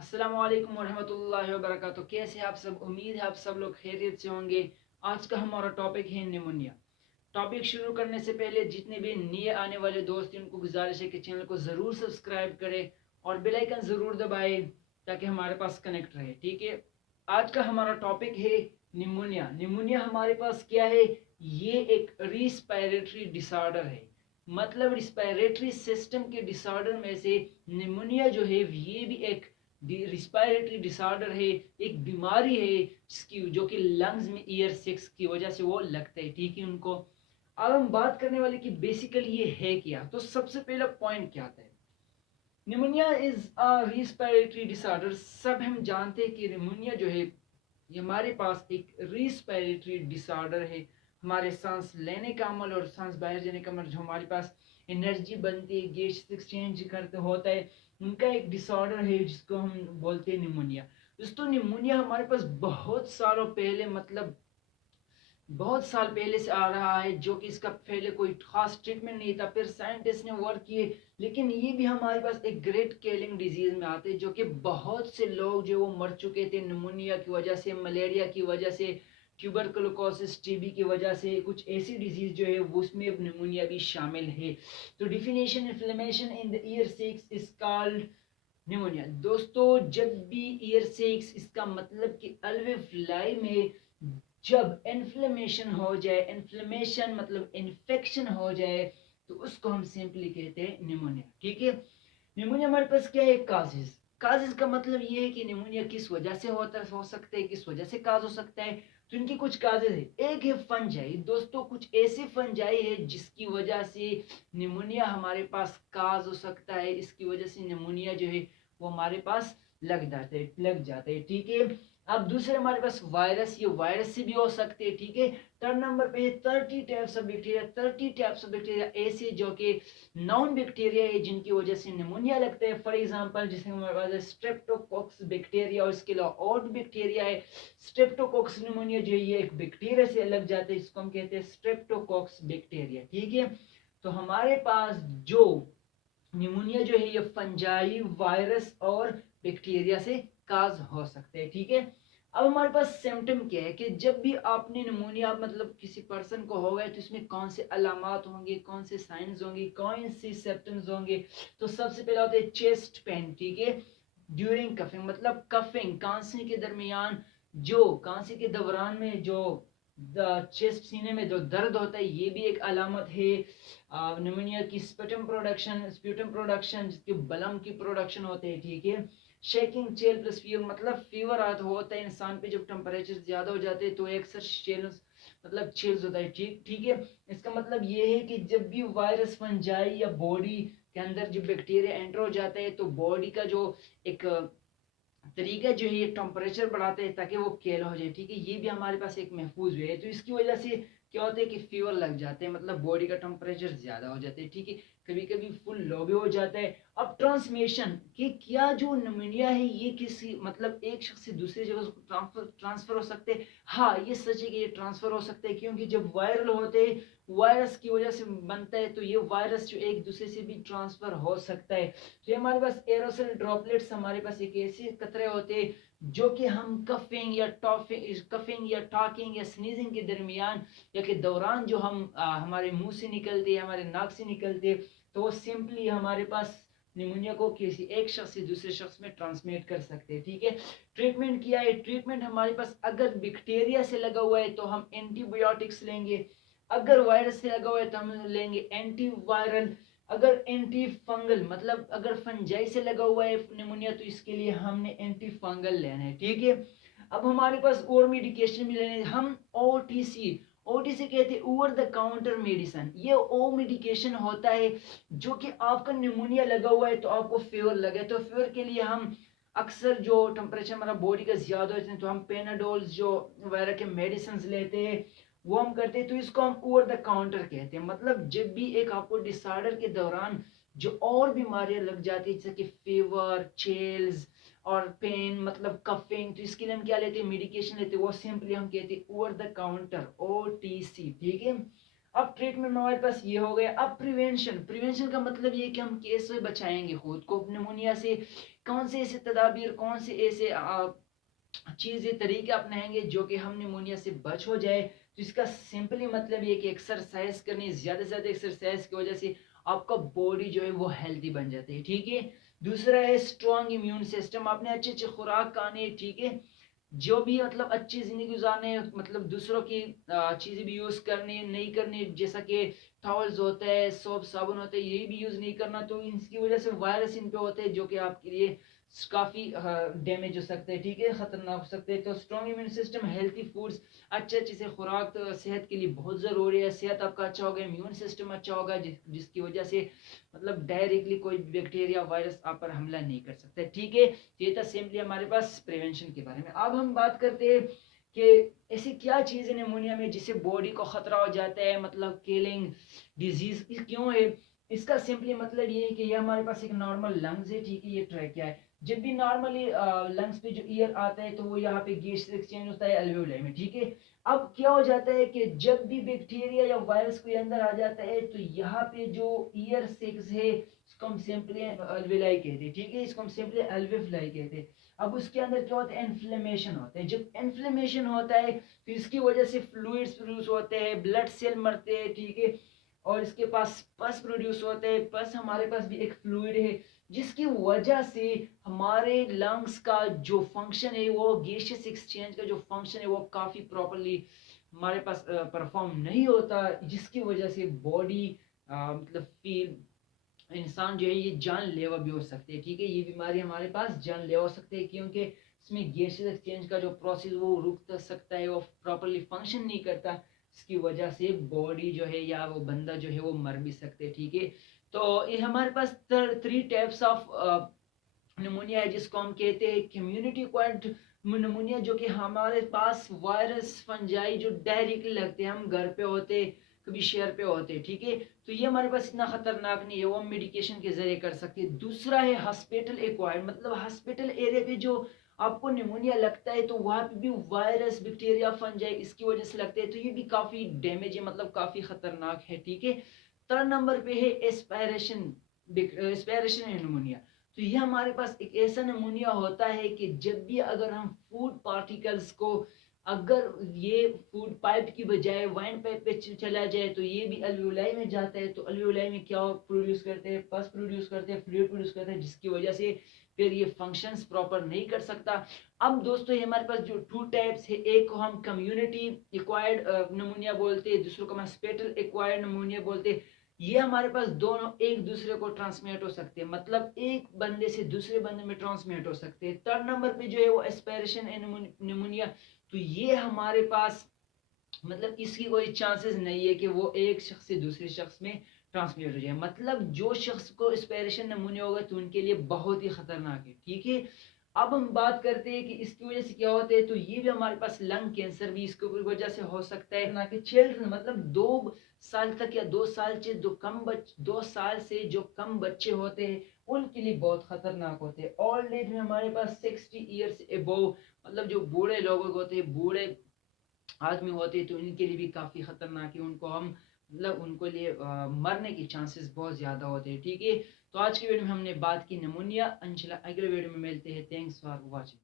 अस्सलाम वालेकुम वरहमतुल्लाहि वबरकातुहू। कैसे हैं आप सब? उम्मीद है आप सब लोग खैरियत से होंगे। आज का हमारा टॉपिक है निमोनिया। टॉपिक शुरू करने से पहले जितने भी नए आने वाले दोस्त हैं उनको गुजारिश है कि चैनल को ज़रूर सब्सक्राइब करें और बेल आइकन ज़रूर दबाएं ताकि हमारे पास कनेक्ट रहे। ठीक है, आज का हमारा टॉपिक है निमोनिया। निमोनिया हमारे पास क्या है? ये एक रिस्पायरेटरी डिसऑर्डर है। मतलब रिस्पायरेटरी सिस्टम के डिसऑर्डर में से निमोनिया जो है ये भी एक रिस्पायरेटरी डिसऑर्डर है, एक बीमारी है जिसकी जो कि लंग्स में ईयर 6 की वजह से वो लगता है। ठीक है, उनको अब हम बात करने वाले कि बेसिकली ये है क्या। तो सबसे पहला पॉइंट क्या आता है? Pneumonia is a respiratory disorder. सब हम जानते हैं कि निमोनिया जो है ये हमारे पास एक रिस्पायरेटरी डिसऑर्डर है। हमारे सांस लेने का अमल और सांस बाहर जाने का अमल, जो हमारे पास एनर्जी बनती है, गैस एक्सचेंज करते होता है, उनका एक डिसऑर्डर है जिसको हम बोलते हैं निमोनिया। दोस्तों, निमोनिया हमारे पास बहुत सालों पहले, मतलब बहुत साल पहले से आ रहा है, जो कि इसका पहले कोई खास ट्रीटमेंट नहीं था। फिर साइंटिस्ट ने वर्क किए, लेकिन ये भी हमारे पास एक ग्रेट किलिंग डिजीज में आते हैं, जो कि बहुत से लोग जो वो मर चुके थे निमोनिया की वजह से, मलेरिया की वजह से, ट्यूबरकुलोसिस टीबी की वजह से। कुछ ऐसी डिजीज जो है उसमें निमोनिया भी शामिल है। तो definition, inflammation in the year 6 is called pneumonia. दोस्तों, जब भी ईयर 6, इसका मतलब कि अल्वेओलाई में जब इन्फ्लेमेशन हो जाए, इन्फ्लेमेशन मतलब इन्फेक्शन हो जाए, तो उसको हम सिंपली कहते हैं निमोनिया। ठीक है, निमोनिया हमारे पास क्या है? काजेज। काजेज का मतलब ये है कि निमोनिया किस वजह से हो सकता है, किस वजह से काज हो सकता है। तो इनकी कुछ काजेज है। एक है फंजाई। दोस्तों, कुछ ऐसे फंजाई है जिसकी वजह से निमोनिया हमारे पास काज हो सकता है। इसकी वजह से निमोनिया जो है वो हमारे पास लग जाते हैं। ठीक है, अब दूसरे हमारे पास वायरस। ये वायरस से भी हो सकते हैं। ठीक है, थर्ड नंबर पे है 30 types of bacteria. 30 types of bacteria ऐसे जो कि नॉन बैक्टीरिया है जिनकी वजह से निमोनिया लगता है। फॉर एग्जांपल, जैसे हमारे पास है स्ट्रेप्टोकोकस बैक्टीरिया, और इसके अलावा और भी बैक्टीरिया है। स्ट्रेप्टोकोकस निमोनिया जो है ये एक बैक्टीरिया से लग जाता है, इसको हम कहते हैं स्ट्रेप्टोकोकस बैक्टीरिया। ठीक है, तो हमारे पास जो निमोनिया जो है ये फंजाई, वायरस और बैक्टीरिया से काज हो सकते हैं। ठीक है, अब हमारे पास सिम्टम क्या है कि जब भी आपने निमोनिया मतलब किसी पर्सन को हो गया तो इसमें कौन से अलामात होंगे, कौन से साइंस होंगे, कौन सी सिम्टम्स होंगे। तो सबसे पहला होता है चेस्ट पेन। ठीक है, ड्यूरिंग कफिंग, मतलब कफिंग, खांसी के दरमियान, जो खांसी के दौरान में जो चेस्ट, सीने में जो दर्द होता है, ये भी एक अलामत है निमोनिया की। स्प्यूटम प्रोडक्शन जिसके बलम की प्रोडक्शन होते हैं। ठीक है, शेकिंग, चेल प्लस फीवर, मतलब फीवर होता है इंसान पे जब टेम्परेचर ज्यादा हो जाते हैं तो अक्सर चेल्स, मतलब चिल्स होता है। ठीक ठीक है, इसका मतलब ये है कि जब भी वायरस फंजाई या बॉडी के अंदर जो बैक्टीरिया एंटर हो जाता है तो बॉडी का जो एक तरीका जो है ये टेम्परेचर बढ़ाते हैं ताकि वो केल हो जाए। ठीक है, ये भी हमारे पास एक महफूज वे है। तो इसकी वजह से क्या होता है कि फीवर लग जाते हैं, मतलब बॉडी का टेम्परेचर ज्यादा हो जाता है। ठीक है, कभी कभी फुल लो भी हो जाता है। अब ट्रांसमिशन कि क्या जो निमोनिया है ये किसी मतलब एक शख्स से दूसरी जगह ट्रांसफर हो सकते हैं। हाँ, ये सच है कि ये ट्रांसफर हो सकते हैं, क्योंकि जब वायरल होते हैं, वायरस की वजह से बनता है, तो ये वायरस जो एक दूसरे से भी ट्रांसफर हो सकता है। तो हमारे पास एरोसल ड्रॉपलेट्स, हमारे पास एक ऐसे कतरे होते हैं जो कि हम कफिंग या टॉकिंग या स्नीजिंग के दरमियान या के दौरान जो हम हमारे मुंह से निकलते हैं, हमारे नाक से निकलते हैं, तो वो सिंपली हमारे पास निमोनिया को किसी एक शख्स से दूसरे शख्स में ट्रांसमिट कर सकते हैं। ठीक है, ट्रीटमेंट किया है। ट्रीटमेंट हमारे पास अगर बैक्टीरिया से लगा हुआ है तो हम एंटीबायोटिक्स लेंगे, अगर वायरस से लगा हुआ है तो हम लेंगे एंटीवायरल, अगर एंटी फंगल मतलब अगर फंजाई से लगा हुआ है निमोनिया तो इसके लिए हमने एंटी फंगल लेना है। ठीक है, अब हमारे पास और मेडिकेशन भी लेने, हम ओटीसी, ओटीसी कहते हैं ओवर द काउंटर मेडिसिन। ये ओ मेडिकेशन होता है जो कि आपका निमोनिया लगा हुआ है तो आपको फीवर लगे, तो फीवर के लिए हम अक्सर जो टेम्परेचर हमारा बॉडी का ज्यादा होता है तो हम पेनाडोल जो वगैरह के मेडिसिन लेते हैं, वो हम करते हैं। तो इसको हम ओवर द काउंटर कहते हैं। मतलब जब भी एक आपको डिसऑर्डर के दौरान जो और बीमारियां लग जाती है जैसे कि फीवर, चिल्स और पेन, मतलब कफिंग, तो इसके लिए हम क्या लेते हैं? मेडिकेशन लेते हैं, वो सिंपली हम कहते हैं ओवर द काउंटर, ओटीसी। ठीक है, अब ट्रीटमेंट हमारे पास ये हो गया। अब प्रिवेंशन, प्रिवेंशन का मतलब ये कि हम कैसे बचाएंगे खुद को निमोनिया से। कौन से ऐसे तदाबीर, कौन से ऐसे चीज़ें, तरीके अपनाएंगे जो कि हम निमोनिया से बच हो जाए। तो इसका सिंपली मतलब ये कि एक्सरसाइज करनी, ज़्यादा से ज़्यादा एक्सरसाइज की वजह से आपका बॉडी जो है वो हेल्दी बन जाती है, ठीक है। दूसरा है स्ट्रॉन्ग इम्यून सिस्टम, आपने अच्छे अच्छे खुराक खाने, ठीक है। जो भी मतलब अच्छी जिंदगी गुजारने, मतलब दूसरों की चीज़ें भी यूज़ करनी नहीं करनी, जैसा कि टॉवल्स होता है, सोप साबुन होता है, ये भी यूज़ नहीं करना। तो इसकी वजह से वायरस इन पे होते हैं जो कि आपके लिए काफ़ी डैमेज हो सकते हैं, ठीक है, खतरनाक हो सकते हैं। तो strong immune system, healthy foods, अच्छे अच्छे से खुराक तो सेहत के लिए बहुत ज़रूरी है। सेहत आपका अच्छा होगा, इम्यून सिस्टम अच्छा होगा, जिसकी वजह से मतलब डायरेक्टली कोई बैक्टीरिया वायरस आप पर हमला नहीं कर सकता, ठीक है। ये था सिंपली हमारे पास प्रिवेंशन के बारे में। अब हम बात करते हैं कि ऐसी क्या चीज़ है निमोनिया में जिससे बॉडी को खतरा हो जाता है, मतलब किलिंग डिजीज क्यों है। इसका सिंपली मतलब ये है कि ये हमारे पास एक नॉर्मल लंग्स है, ठीक है, ये ट्रैकिया है। जब भी नॉर्मली लंग्स पे जो एयर आता है तो वो यहाँ पे गैस से एक्सचेंज होता है अल्वेओलाई में, ठीक है। अब क्या हो जाता है कि जब भी बैक्टीरिया या वायरस कोई अंदर आ जाता है तो यहाँ पे जो ईयर सेक्स है इसको हम सिंपली अल्वेओलाई कहते हैं, ठीक है, इसको हम सिंपली अल्वेओलाई कहते हैं। अब उसके अंदर क्या होता है, इन्फ्लेमेशन होता है। जब इन्फ्लेमेशन होता है तो इसकी वजह से फ्लूइड्स प्रोड्यूस होते हैं, ब्लड सेल मरते हैं, ठीक है। और इसके पास पस प्रोड्यूस होते हैं, पस हमारे पास भी एक फ्लूइड है जिसकी वजह से हमारे लंग्स का जो फंक्शन है, वो गैसियस एक्सचेंज का जो फंक्शन है वो काफ़ी प्रॉपरली हमारे पास परफॉर्म नहीं होता, जिसकी वजह से बॉडी मतलब फील इंसान जो है ये जानलेवा भी हो सकते हैं, ठीक है। ये बीमारी हमारे पास जानलेवा हो सकते हैं क्योंकि इसमें गैसेस एक्सचेंज का जो प्रोसेस वो रुक सकता है, वो प्रॉपरली फंक्शन नहीं करता, इसकी वजह से बॉडी जो है या वो बंदा जो है वो मर भी सकते हैं, ठीक है। तो ये हमारे पास 3 टाइप्स ऑफ निमोनिया है जिसको हम कहते हैं कम्युनिटी एक्वायर्ड निमोनिया, जो कि हमारे पास वायरस फंजाई जो डायरेक्टली लगते हैं, हम घर पे होते कभी शेयर पे होते, ठीक है। तो ये हमारे पास इतना खतरनाक नहीं है, वो हम मेडिकेशन के जरिए कर सकते हैं। दूसरा है हॉस्पिटल एक्वायर्ड, मतलब हॉस्पिटल एरिया पे जो आपको निमोनिया लगता है तो वहाँ पे भी वायरस बैक्टीरिया फंजाई इसकी वजह से लगते हैं, तो ये भी काफ़ी डैमेज है, मतलब काफ़ी खतरनाक है, ठीक है। 3 नंबर पे है एस्पायरेशन निमोनिया। तो ये हमारे पास एक ऐसा नमूनिया होता है कि जब भी अगर हम फूड पार्टिकल्स को, अगर ये फूड पाइप की बजाय वाइन पाइप पे चला जाए तो ये भी अल्वेओलाई में जाता है। तो अल्वेओलाई में क्या प्रोड्यूस करते हैं, पस प्रोड्यूस करते हैं, फ्लूइड प्रोड्यूस करते हैं, जिसकी वजह से फिर ये फंक्शंस प्रॉपर नहीं कर सकता। अब दोस्तों ये हमारे पास जो 2 टाइप्स है, एक को हम कम्युनिटी एक्वायर्ड नमूनिया बोलते हैं, दूसरे को हम हॉस्पिटल एक्वायर्ड नमूनिया बोलते हैं। ये हमारे पास दोनों एक दूसरे को ट्रांसमिट हो सकते हैं, मतलब एक बंदे से दूसरे बंदे में ट्रांसमिट हो सकते हैं। 3 नंबर पे जो है वो एस्पायरेशन निमोनिया। तो ये हमारे पास मतलब इसकी कोई चांसेस नहीं है कि वो एक शख्स से दूसरे शख्स में ट्रांसमिट हो जाए, मतलब जो शख्स को एस्पायरेशन निमोनिया होगा तो उनके लिए बहुत ही खतरनाक है, ठीक है। अब हम बात करते हैं कि इसकी वजह से क्या होता है, तो ये भी हमारे पास लंग कैंसर भी इसकी वजह से हो सकता है ना, कि चिल्ड्रन मतलब 2 साल तक या 2 साल से जो 2 साल से जो कम बच्चे होते हैं उनके लिए बहुत खतरनाक होते हैं। ओल्ड एज में हमारे पास 60 ईयर्स एबोव, मतलब जो बूढ़े लोग होते हैं, बूढ़े आदमी होते हैं, तो इनके लिए भी काफ़ी खतरनाक है, उनको हम मतलब उनको लिए मरने के चांसेस बहुत ज़्यादा होते हैं, ठीक है। तो आज की वीडियो में हमने बात की निमोनिया। इंशाल्लाह अगले वीडियो में मिलते हैं। Thanks for watching.